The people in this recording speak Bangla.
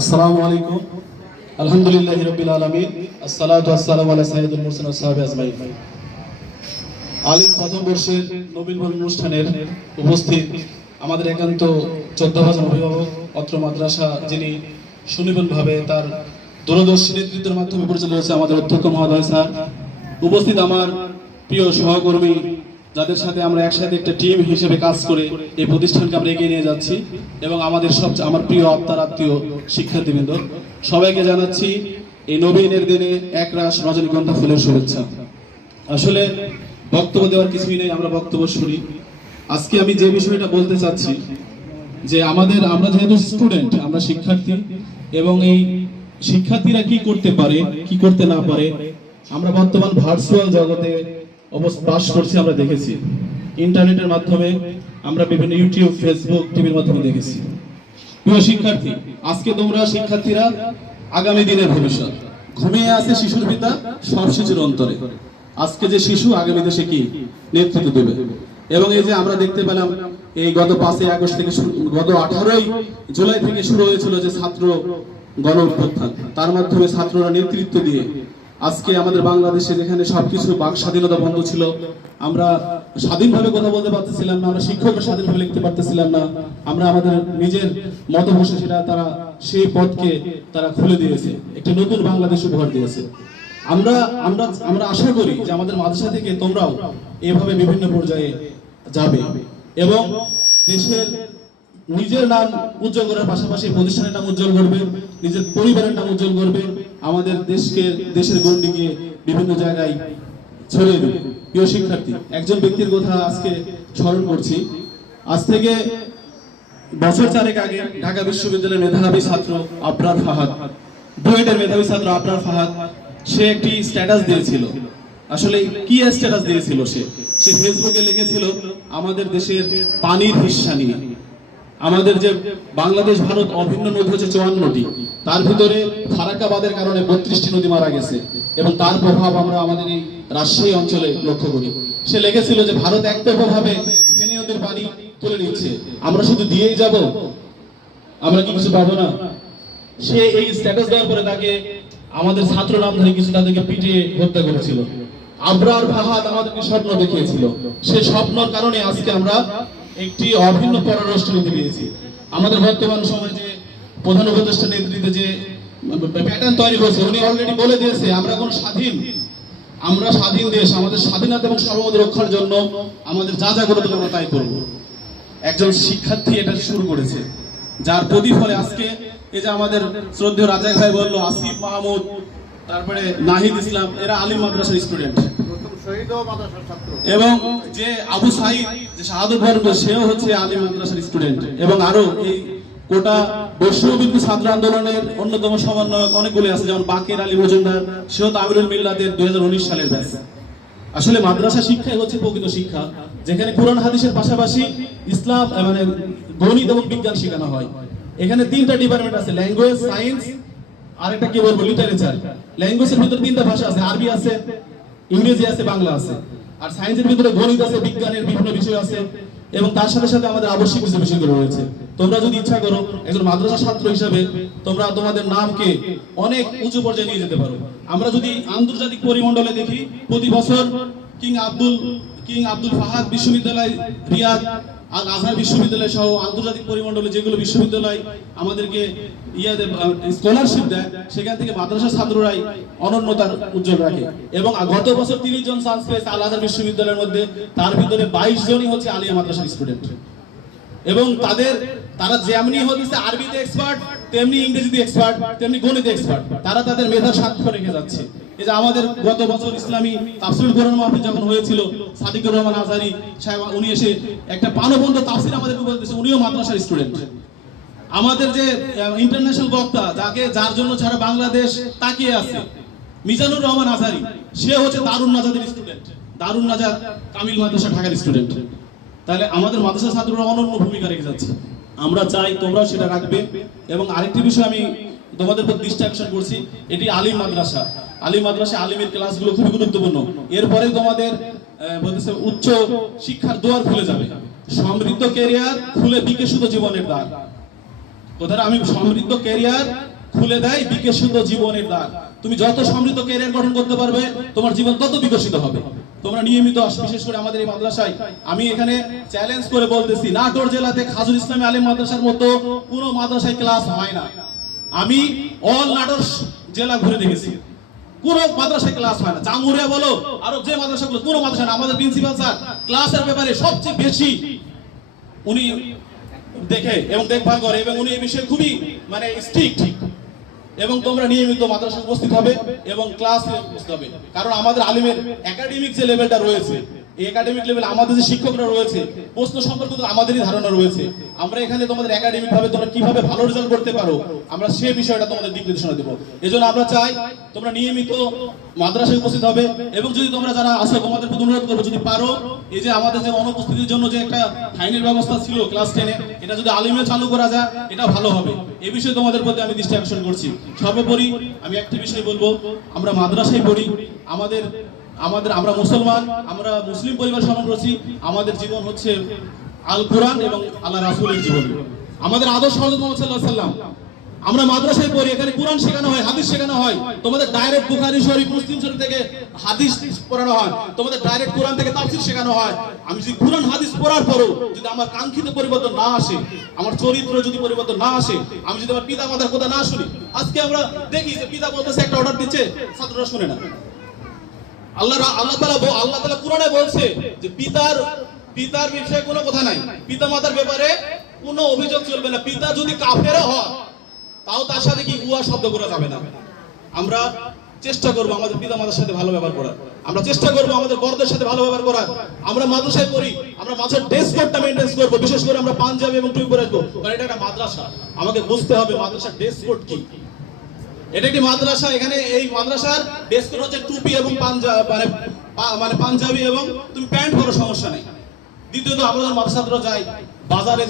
আসসালামু আলাইকুম। আলহামদুলিল্লাহি রাব্বিল আলামিন। আসসালাতু ওয়াসসালামু আলা সাইয়্যিদুল মুরসালিন সাহাবি আজমাইন। আলিম প্রথম বর্ষের নবীন বরণ অনুষ্ঠানের উপস্থিত আমাদের একান্ত চোদ্দ ভাজন অভিভাবক, অত্র মাদ্রাসা যিনি সুনিপুণভাবে তার দূরদর্শী নেতৃত্বের মাধ্যমে পরিচালিত হয়েছে আমাদের অধ্যক্ষ মহোদয় স্যার। উপস্থিত আমার প্রিয় সহকর্মী যাদের সাথে আমরা একসাথে একটা টিম হিসেবে কাজ করে এই প্রতিষ্ঠানকে আমরা এগিয়ে নিয়ে যাচ্ছি এবং আমাদের সবচেয়ে আমার প্রিয় আত্মার আত্মীয় শিক্ষার্থীবৃন্দ, সবাইকে জানাচ্ছি এই নবীনের দিনে একরাশ রজনীগন্ধা ফুলের শুভেচ্ছা। আসলে বক্তব্য দেওয়ার কিছুই নেই, আমরা বক্তব্য শুনি। আজকে আমি যে বিষয়টা বলতে চাচ্ছি, যে আমাদের, আমরা যেহেতু স্টুডেন্ট আমরা শিক্ষার্থী, এবং এই শিক্ষার্থীরা কি করতে পারে, কি করতে না পারে, আমরা বর্তমান ভার্চুয়াল জগতে বাস করছি, আমরা দেখেছি। ইন্টারনেটের মাধ্যমে আমরা বিভিন্ন ইউটিউব ফেসবুক টিভির মাধ্যমে দেখেছি। প্রিয় শিক্ষার্থী, আজকে তোমরা শিক্ষার্থীরা আগামী দিনের ভবিষ্যৎ। ঘুমিয়ে আছে শিশুর পিতা সব শিশুর অন্তরে। আজকে যে শিশু, আগামী দেশে কি নেতৃত্ব দেবে? এবং এই যে আমরা দেখতে পেলাম, এই গত পাঁচই আগস্ট থেকে গত আঠারোই জুলাই থেকে শুরু হয়েছিল যে ছাত্র গণ তার মাধ্যমে ছাত্ররা নেতৃত্ব দিয়ে আজকে আমাদের বাংলাদেশে যেখানে সবকিছু বাক স্বাধীনতা বন্ধ ছিল। আমরা স্বাধীনভাবে কথা বলতে পারতেছিলাম না, আমরা শিক্ষকরা স্বাধীনভাবে লিখতে পারতেছিলাম না। আমরা আমাদের নিজের মত বসে সেটা তারা, সেই পথকে তারা খুলে দিয়েছে। একটা নতুন বাংলাদেশ উপহার দিয়েছে। আমরা আমরা আমরা আশা করি যে আমাদের মাদ্রাসা থেকে তোমরাও এভাবে বিভিন্ন পর্যায়ে যাবে এবং দেশের নিজের নাম উজ্জ্বল করার পাশাপাশি প্রতিষ্ঠানের নাম উজ্জ্বল করবে, নিজের পরিবারের নাম উজ্জ্বল করবে আমাদের দেশকে, দেশের গণ্ডিকে বিভিন্ন জায়গায় ছড়িয়ে দেবে প্রিয় শিক্ষার্থী, একজন ব্যক্তির কথা আজকে স্মরণ করছি। আজ থেকে বছর চারেক আগে ঢাকা বিশ্ববিদ্যালয়ের মেধাবী ছাত্র আবরার ফাহাদ, বুয়েটের মেধাবী ছাত্র আবরার ফাহাদ, সে একটি স্ট্যাটাস দিয়েছিল। আসলে কি স্ট্যাটাস দিয়েছিল সে? সে ফেসবুকে লিখেছিল, আমাদের দেশের পানির হিস্সা নিয়ে। আমাদের যে বাংলাদেশ, ভারত অভিন্ন নদী হচ্ছে চুয়ান্নটি তার ভিতরে ফারাক্কাবাদের কারণে বত্রিশটি নদী মারা গেছে এবং তার প্রভাব আমরা আমাদের এই রাজশাহী অঞ্চলে লক্ষ্য করি। সে লিখেছিল যে ভারত একতরফাভাবে ফেনী নদীর পানি তুলে নিচ্ছে। আমরা শুধু দিয়েই যাব? আমরা কি কিছু পাবো না? সে এই স্ট্যাটাস দেওয়ার পরে তাকে আমাদের ছাত্র নামধারী কিছু তাদেরকে পিটিয়ে হত্যা করেছিল। আবরার ফাহাদ আমাদেরকে স্বপ্ন দেখিয়েছিল। সে স্বপ্নর কারণে আজকে আমরা একটি অভিন্ন পররাষ্ট্র নীতি পেয়েছি আমাদের বর্তমান সময়ে যে প্রধান উপদেষ্টা নেতৃত্বে যে প্যাটার্ন তৈরি করেছে, উনি অলরেডি বলে দিয়েছে, আমরা কোন স্বাধীন, আমরা স্বাধীন দেশ, আমাদের স্বাধীনতা এবং সার্বভৌমত্ব রক্ষার জন্য আমাদের যা যা করতে আমরা তাই করব। একজন শিক্ষার্থী এটা শুরু করেছে, যার প্রতিফলে আজকে এই যে আমাদের শ্রদ্ধেয় রাজাক ভাই বলল, আসিফ মাহমুদ, তারপরে নাহিদ ইসলাম, এরা আলিম মাদ্রাসার স্টুডেন্ট এবং যে আবু সাইদ যে শাহাদত বরণ সেও হচ্ছে আলিম মাদ্রাসার স্টুডেন্ট এবং আরও এই কোটা বৈষ্ণববিন্দু ছাত্র আন্দোলনের অন্যতম সমন্বয়ক অনেকগুলি আছে, যেমন বাকের আলী মজুমদার, সেও তামিরুল মিল্লাতের দুই সালের ব্যাচ আসলে মাদ্রাসা শিক্ষাই হচ্ছে প্রকৃত শিক্ষা, যেখানে কোরআন হাদিসের পাশাপাশি ইসলাম মানে গণিত এবং বিজ্ঞান শেখানো হয়। এখানে তিনটা ডিপার্টমেন্ট আছে ল্যাঙ্গুয়েজ সায়েন্স আর একটা কি বলব লিটারেচার ল্যাঙ্গুয়েজের ভিতরে তিনটা ভাষা আছে, আরবি আছে ইংরেজি আছে, বাংলা আছে। আর সায়েন্সের ভিতরে গণিত আছে, বিজ্ঞানের বিভিন্ন বিষয় আছে, এবং তার সাথে সাথে আমাদের আবশ্যিক কিছু বিষয়গুলো রয়েছে। তোমরা যদি ইচ্ছা করো, একজন মাদ্রাসা ছাত্র হিসাবে তোমরা তোমাদের নামকে অনেক উঁচু পর্যায়ে নিয়ে যেতে পারো। আমরা যদি আন্তর্জাতিক পরিমণ্ডলে দেখি, প্রতি বছর King Abdul King Abdul Fahad বিশ্ববিদ্যালয়, রিয়াদ আল আজহার বিশ্ববিদ্যালয় সহ আন্তর্জাতিক পরিমণ্ডলে যেগুলো বিশ্ববিদ্যালয় আমাদেরকে স্কলারশিপ দেয়, সেখান থেকে মাদ্রাসা ছাত্ররাই অনন্যতার উজ্জ্বল রাখে। এবং গত বছর তিরিশ জন চান্স পেয়েছে আল আজহার বিশ্ববিদ্যালয়ের মধ্যে তার ভিতরে বাইশ জনই হচ্ছে আলিয়া মাদ্রাসার স্টুডেন্ট এবং তাদের তারা যেমনি হচ্ছে আরবিতে এক্সপার্ট তেমনি ইংরেজিতে এক্সপার্ট তেমনি গণিতে এক্সপার্ট তারা তাদের মেধা সাক্ষ্য রেখে যাচ্ছে। এই যে আমাদের গত বছর ইসলামী তাফসিল কোরআন মাহফিল যখন হয়েছিল, সাদিকুর রহমান আজহারি সাহেব, উনি এসে একটা পানবন্ধ তাফসির আমাদের উপর দিয়েছে, উনিও মাদ্রাসার স্টুডেন্ট আমাদের যে ইন্টারন্যাশনাল বক্তা, যাকে, যার জন্য সারা বাংলাদেশ তাকিয়ে আছে, মিজানুর রহমান আজহারি সে হচ্ছে দারুণ নাজাদের স্টুডেন্ট দারুণ নাজাদ কামিল মাদ্রাসা ঢাকার স্টুডেন্ট তাহলে আমাদের মাদ্রাসা ছাত্ররা অনন্য ভূমিকা রেখে যাচ্ছে। আমরা চাই তোমরাও সেটা রাখবে। এবং আরেকটি বিষয় আমি তোমাদের উপর আকর্ষণ করছি, এটি আলিম মাদ্রাসা। আলিম মাদ্রাসা আলিমের ক্লাসগুলো খুবই গুরুত্বপূর্ণ। এরপরে তোমাদের বলতেছে উচ্চ শিক্ষার দুয়ার খুলে যাবে। সমৃদ্ধ ক্যারিয়ার খুলে বিকশিত জীবনের দ্বার। কোথায় আমি সমৃদ্ধ ক্যারিয়ার খুলে দেয় বিকশিত জীবনের দ্বার। তুমি যত সমৃদ্ধ ক্যারিয়ার গঠন করতে পারবে, তোমার জীবন তত বিকশিত হবে। তোমরা নিয়মিত বিশেষ করে আমাদের এই মাদ্রাসায়। আমি এখানে চ্যালেঞ্জ করে বলতেছি, নাটোর জেলাতে খাজুল ইসলামী আলিম মাদ্রাসার মতো কোনো মাদ্রাসায় ক্লাস হয় না। আমি অল নাটোর জেলা ঘুরে দেখেছি। কোনো মাদ্রাসায় ক্লাস হয় না। জামুরিয়া বলো, আরও যে মাদ্রাসাগুলো, কোনো মাদ্রাসা না। আমাদের প্রিন্সিপাল স্যার ক্লাসের ব্যাপারে সবচেয়ে বেশি উনি দেখে এবং দেখভাল করে এবং উনি এই বিষয়ে খুবই মানে স্ট্রিক্ট এবং তোমরা নিয়মিত মাদ্রাসায় উপস্থিত হবে এবং ক্লাসে উপস্থিত হবে। কারণ আমাদের আলিমের একাডেমিক যে লেভেলটা রয়েছে একাডেমিক লেভেল আমাদের যে শিক্ষকরা রয়েছে, প্রশ্ন সম্পর্কে আমাদেরই ধারণা রয়েছে। আমরা এখানে তোমাদের একাডেমিক ভাবে তোমরা কীভাবে ভালো রেজাল্ট করতে পারো, আমরা সেই বিষয়টা তোমাদের দিক নির্দেশনা দেবো এজন্য আমরা চাই তোমরা নিয়মিত মাদ্রাসায় উপস্থিত হবে এবং যদি তোমরা যারা আসো তোমাদের অনুরোধ করব, যদি পারো, এই যে আমাদের যে অনুপস্থিতির জন্য যে একটা ফাইনের ব্যবস্থা ছিল ক্লাস টেনে এটা যদি আলিমে চালু করা যায়, এটা ভালো হবে। এ বিষয়ে তোমাদের প্রতি আমি দৃষ্টি আকর্ষণ করছি। সর্বোপরি আমি একটা বিষয় বলব, আমরা মাদ্রাসায় পড়ি, আমাদের আমাদের, আমরা মুসলমান, আমরা মুসলিম পরিবার স্মরণ আমাদের জীবন হচ্ছে আল কোরআন এবং আল্লাহ রাসূলের জীবন। আমাদের আদর্শ হযরত মুহাম্মদ আলাইহি সাল্লাম আমরা মাদ্রাসায় পড়ি, এখানে কোরআন শেখানো হয়, হাদিস শেখানো হয়। তোমাদের ডাইরেক্ট বুখারী, শরীফ, মুসলিম শরীফ থেকে হাদিস পড়ানো হয়। তোমাদের ডাইরেক্ট কোরআন থেকে তাফসীর শেখানো হয়। আমি যদি কোরআন, হাদিস পড়ার পরও যদি আমার কাঙ্ক্ষিত পরিবর্তন না আসে, আমার চরিত্র যদি পরিবর্তন না আসে, আমি যদি আমার পিতা মাতার কথা না শুনি, আজকে আমরা দেখি যে পিতা বলতেছে, একটা অর্ডার দিচ্ছে, ছাত্ররা শুনে না। আল্লাহ আল্লাহ তাআলা ব- আল্লাহ তাআলা কোরআনে বলছে যে পিতার পিতার বিষয়ে কোনো কথা নাই। পিতা মাতার ব্যাপারে কোনো অভিযোগ চলবে না। পিতা যদি কাফেরও হয়, তাও তার সাথে কি উয়া শব্দ করা যাবে না? আমরা চেষ্টা করব আমাদের পিতা মাতার সাথে ভালো ব্যবহার করার। আমরা চেষ্টা করব আমাদের বড়দের সাথে ভালো ব্যবহার করার। আমরা মাদ্রাসায় পড়ি, আমরা মাদ্রাসার ড্রেস কোডটা মেনটেন্স করব, বিশেষ করে আমরা পাঞ্জাবি এবং টুপি পরে আসব। কারণ এটা একটা মাদ্রাসা। আমাকে বুঝতে হবে মাদ্রাসার ড্রেস কোড কি। এটা একটি মাদ্রাসা, এখানে এই মাদ্রাসার ড্রেস কোড হচ্ছে টুপি এবং পাঞ্জাবি মানে মানে পাঞ্জাবি এবং তুমি প্যান্ট পরো, সমস্যা নেই। দ্বিতীয়ত আমরা যায় যাই, বাজারে